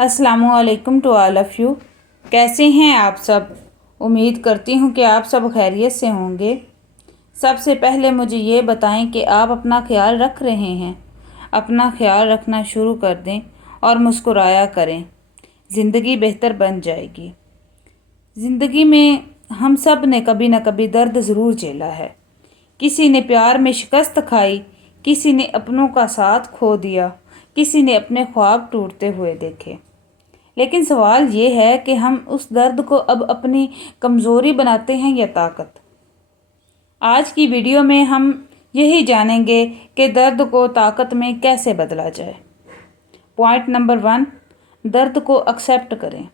अस्सलामुअलैकुम to all of you. कैसे हैं आप सब? उम्मीद करती हूँ कि आप सब खैरियत से होंगे। सबसे पहले मुझे ये बताएं कि आप अपना ख्याल रख रहे हैं। अपना ख्याल रखना शुरू कर दें और मुस्कुराया करें। ज़िंदगी बेहतर बन जाएगी। ज़िंदगी में हम सब ने कभी न कभी दर्द ज़रूर झेला है। किसी ने प्यार में शिकस्त खाई, किसी ने अपनों का साथ खो दिया, किसी ने अपने ख्वाब टूटते हुए देखे। लेकिन सवाल ये है कि हम उस दर्द को अब अपनी कमज़ोरी बनाते हैं या ताकत। आज की वीडियो में हम यही जानेंगे कि दर्द को ताकत में कैसे बदला जाए। पॉइंट नंबर 1, दर्द को एक्सेप्ट करें।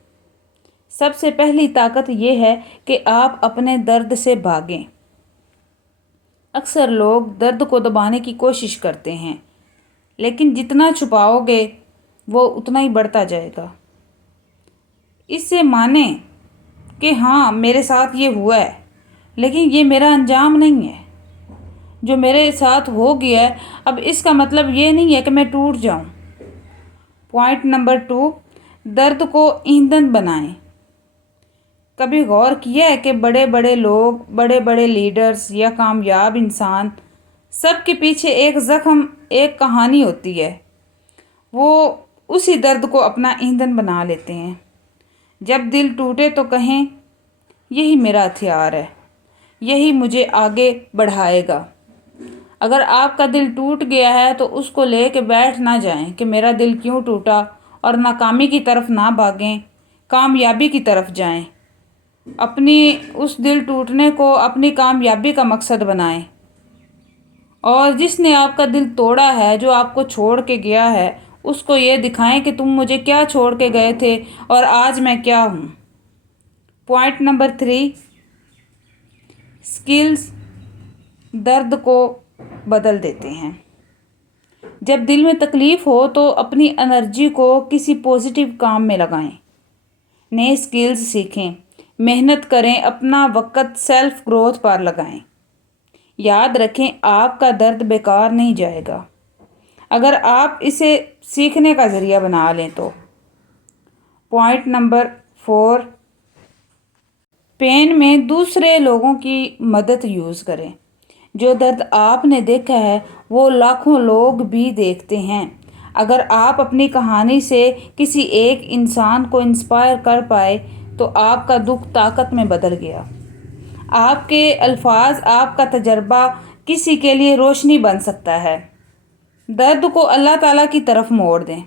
सबसे पहली ताकत ये है कि आप अपने दर्द से भागें। अक्सर लोग दर्द को दबाने की कोशिश करते हैं, लेकिन जितना छुपाओगे वो उतना ही बढ़ता जाएगा। इससे माने कि हाँ, मेरे साथ ये हुआ है, लेकिन ये मेरा अंजाम नहीं है। जो मेरे साथ हो गया है, अब इसका मतलब ये नहीं है कि मैं टूट जाऊं। पॉइंट नंबर 2, दर्द को ईंधन बनाएं। कभी गौर किया है कि बड़े बड़े लोग, बड़े बड़े लीडर्स या कामयाब इंसान, सब के पीछे एक ज़ख्म, एक कहानी होती है। वो उसी दर्द को अपना ईंधन बना लेते हैं। जब दिल टूटे तो कहें, यही मेरा हथियार है, यही मुझे आगे बढ़ाएगा। अगर आपका दिल टूट गया है तो उसको लेके बैठ ना जाएं कि मेरा दिल क्यों टूटा, और नाकामी की तरफ ना भागें, कामयाबी की तरफ जाएं। अपनी उस दिल टूटने को अपनी कामयाबी का मकसद बनाएं। और जिसने आपका दिल तोड़ा है, जो आपको छोड़ के गया है, उसको ये दिखाएं कि तुम मुझे क्या छोड़ के गए थे और आज मैं क्या हूँ। पॉइंट नंबर 3, स्किल्स दर्द को बदल देते हैं। जब दिल में तकलीफ़ हो तो अपनी एनर्जी को किसी पॉजिटिव काम में लगाएं। नए स्किल्स सीखें, मेहनत करें, अपना वक़्त सेल्फ ग्रोथ पर लगाएं। याद रखें, आपका दर्द बेकार नहीं जाएगा अगर आप इसे सीखने का ज़रिया बना लें तो। पॉइंट नंबर 4, पेन में दूसरे लोगों की मदद यूज़ करें। जो दर्द आपने देखा है वो लाखों लोग भी देखते हैं। अगर आप अपनी कहानी से किसी एक इंसान को इंस्पायर कर पाए तो आपका दुख ताकत में बदल गया। आपके अल्फाज, आपका तजर्बा किसी के लिए रोशनी बन सकता है। दर्द को अल्लाह ताला की तरफ मोड़ दें।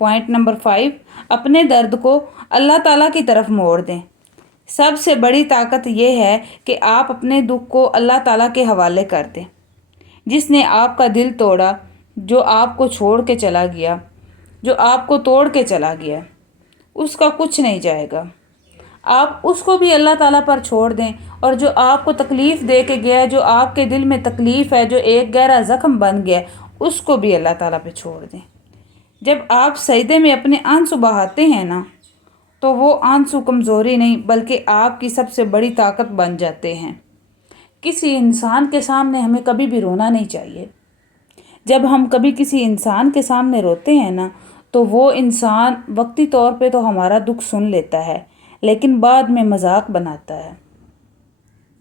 पॉइंट नंबर 5, अपने दर्द को अल्लाह ताला की तरफ मोड़ दें। सबसे बड़ी ताकत यह है कि आप अपने दुख को अल्लाह ताला के हवाले कर दें। जिसने आपका दिल तोड़ा, जो आपको छोड़ के चला गया, जो आपको तोड़ के चला गया, उसका कुछ नहीं जाएगा। आप उसको भी अल्लाह ताला पर छोड़ दें। और जो आपको तकलीफ़ दे के गया है, जो आपके दिल में तकलीफ़ है, जो एक गहरा ज़ख्म बन गया, उसको भी अल्लाह ताला पे छोड़ दें। जब आप सजदे में अपने आंसू बहाते हैं ना, तो वो आंसू कमज़ोरी नहीं बल्कि आपकी सबसे बड़ी ताकत बन जाते हैं। किसी इंसान के सामने हमें कभी भी रोना नहीं चाहिए। जब हम कभी किसी इंसान के सामने रोते हैं ना, तो वो इंसान वक्ती तौर पे तो हमारा दुख सुन लेता है, लेकिन बाद में मजाक बनाता है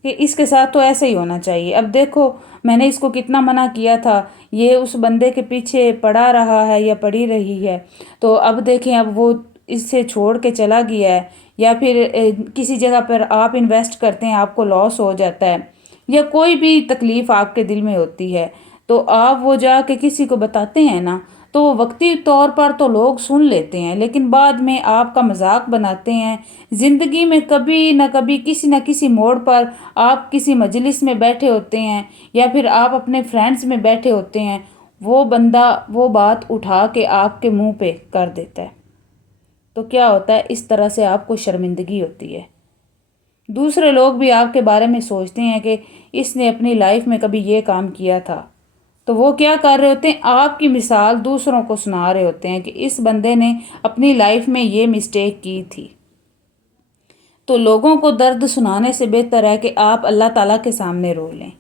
कि इसके साथ तो ऐसे ही होना चाहिए। अब देखो, मैंने इसको कितना मना किया था, ये उस बंदे के पीछे पड़ा रहा है या पड़ी रही है, तो अब देखें, अब वो इससे छोड़ के चला गया है। या फिर किसी जगह पर आप इन्वेस्ट करते हैं, आपको लॉस हो जाता है, या कोई भी तकलीफ़ आपके दिल में होती है, तो आप वो जाके किसी को बताते हैं ना, तो वक्ती तौर पर तो लोग सुन लेते हैं, लेकिन बाद में आपका मजाक बनाते हैं। ज़िंदगी में कभी न कभी किसी न किसी मोड़ पर आप किसी मजलिस में बैठे होते हैं या फिर आप अपने फ्रेंड्स में बैठे होते हैं, वो बंदा वो बात उठा के आपके मुंह पे कर देता है। तो क्या होता है, इस तरह से आपको शर्मिंदगी होती है। दूसरे लोग भी आपके बारे में सोचते हैं कि इसने अपनी लाइफ में कभी ये काम किया था, तो वो क्या कर रहे होते हैं, आपकी मिसाल दूसरों को सुना रहे होते हैं कि इस बंदे ने अपनी लाइफ में ये मिस्टेक की थी। तो लोगों को दर्द सुनाने से बेहतर है कि आप अल्लाह ताला के सामने रो लें।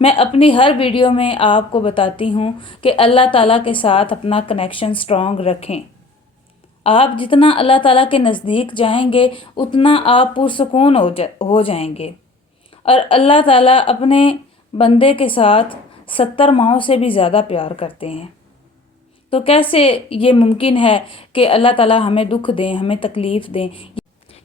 मैं अपनी हर वीडियो में आपको बताती हूँ कि अल्लाह ताला के साथ अपना कनेक्शन स्ट्रॉन्ग रखें। آپ جتنا اللہ تعالیٰ کے نزدیک جائیں گے اتنا آپ پرسکون ہو جائیں گے۔ اور اللہ تعالیٰ اپنے بندے کے ساتھ 70 ماؤں سے بھی زیادہ پیار کرتے ہیں۔ تو کیسے یہ ممکن ہے کہ اللہ تعالیٰ ہمیں دکھ دیں، ہمیں تکلیف دیں؟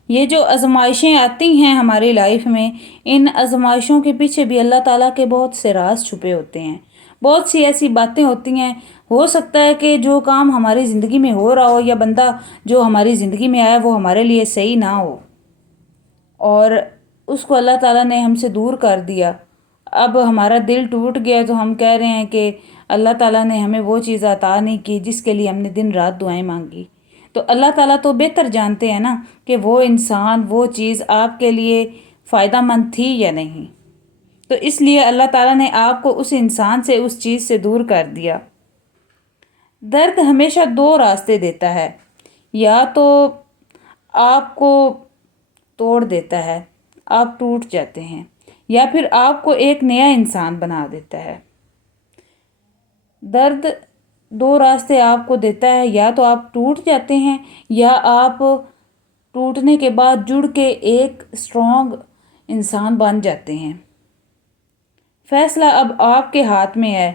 یہ جو آزمائشیں آتی ہیں ہماری لائف میں، ان آزمائشوں کے پیچھے بھی اللہ تعالیٰ کے بہت سے راز چھپے ہوتے ہیں۔ بہت سی ایسی باتیں ہوتی ہیں، ہو سکتا ہے کہ جو کام ہماری زندگی میں ہو رہا ہو یا بندہ جو ہماری زندگی میں آیا وہ ہمارے لیے صحیح نہ ہو، اور اس کو اللہ تعالیٰ نے ہم سے دور کر دیا۔ اب ہمارا دل ٹوٹ گیا تو ہم کہہ رہے ہیں کہ اللہ تعالیٰ نے ہمیں وہ چیز عطا نہیں کی جس کے لیے ہم نے دن رات دعائیں مانگی۔ تو اللہ تعالیٰ تو بہتر جانتے ہیں نا کہ وہ انسان، وہ چیز آپ کے لیے فائدہ مند تھی یا نہیں۔ تو اس لیے اللہ تعالیٰ نے آپ کو اس انسان سے، اس چیز سے دور کر دیا۔ درد ہمیشہ 2 راستے دیتا ہے، یا تو آپ کو توڑ دیتا ہے، آپ ٹوٹ جاتے ہیں، یا پھر آپ کو ایک نیا انسان بنا دیتا ہے۔ درد 2 راستے آپ کو دیتا ہے، یا تو آپ ٹوٹ جاتے ہیں یا آپ ٹوٹنے کے بعد جڑ کے ایک اسٹرانگ انسان بن جاتے ہیں۔ فیصلہ اب آپ کے ہاتھ میں ہے۔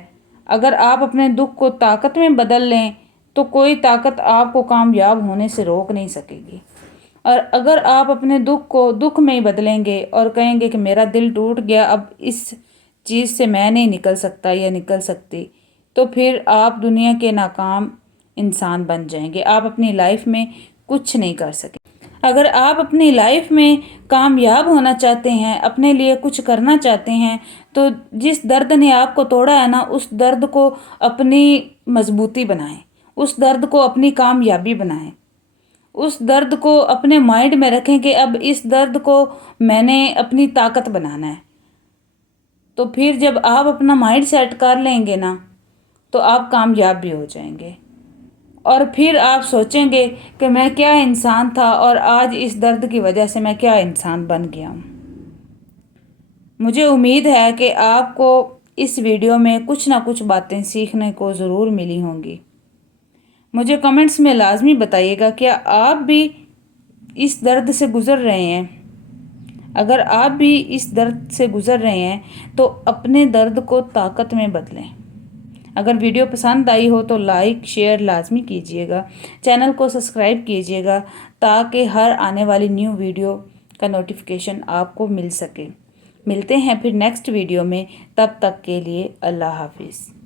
اگر آپ اپنے دکھ کو طاقت میں بدل لیں تو کوئی طاقت آپ کو کامیاب ہونے سے روک نہیں سکے گی، اور اگر آپ اپنے دکھ کو دکھ میں ہی بدلیں گے اور کہیں گے کہ میرا دل ٹوٹ گیا، اب اس چیز سے میں نہیں نکل سکتا یا نکل سکتی، تو پھر آپ دنیا کے ناکام انسان بن جائیں گے، آپ اپنی لائف میں کچھ نہیں کر سکیں۔ اگر آپ اپنی لائف میں کامیاب ہونا چاہتے ہیں، اپنے لیے کچھ کرنا چاہتے ہیں، تو جس درد نے آپ کو توڑا ہے نا، اس درد کو اپنی مضبوطی بنائیں، اس درد کو اپنی کامیابی بنائیں، اس درد کو اپنے مائنڈ میں رکھیں کہ اب اس درد کو میں نے اپنی طاقت بنانا ہے۔ تو پھر جب آپ اپنا مائنڈ سیٹ کر لیں گے نا تو آپ کامیاب بھی ہو جائیں گے، اور پھر آپ سوچیں گے کہ میں کیا انسان تھا اور آج اس درد کی وجہ سے میں کیا انسان بن گیا ہوں۔ مجھے امید ہے کہ آپ کو اس ویڈیو میں کچھ نہ کچھ باتیں سیکھنے کو ضرور ملی ہوں گی۔ مجھے کمنٹس میں لازمی بتائیے گا کیا آپ بھی اس درد سے گزر رہے ہیں۔ اگر آپ بھی اس درد سے گزر رہے ہیں تو اپنے درد کو طاقت میں بدلیں۔ اگر ویڈیو پسند آئی ہو تو لائک شیئر لازمی کیجیے گا، چینل کو سبسکرائب کیجیے گا تاکہ ہر آنے والی نیو ویڈیو کا نوٹیفیکیشن آپ کو مل سکے۔ ملتے ہیں پھر نیکسٹ ویڈیو میں، تب تک کے لیے اللہ حافظ۔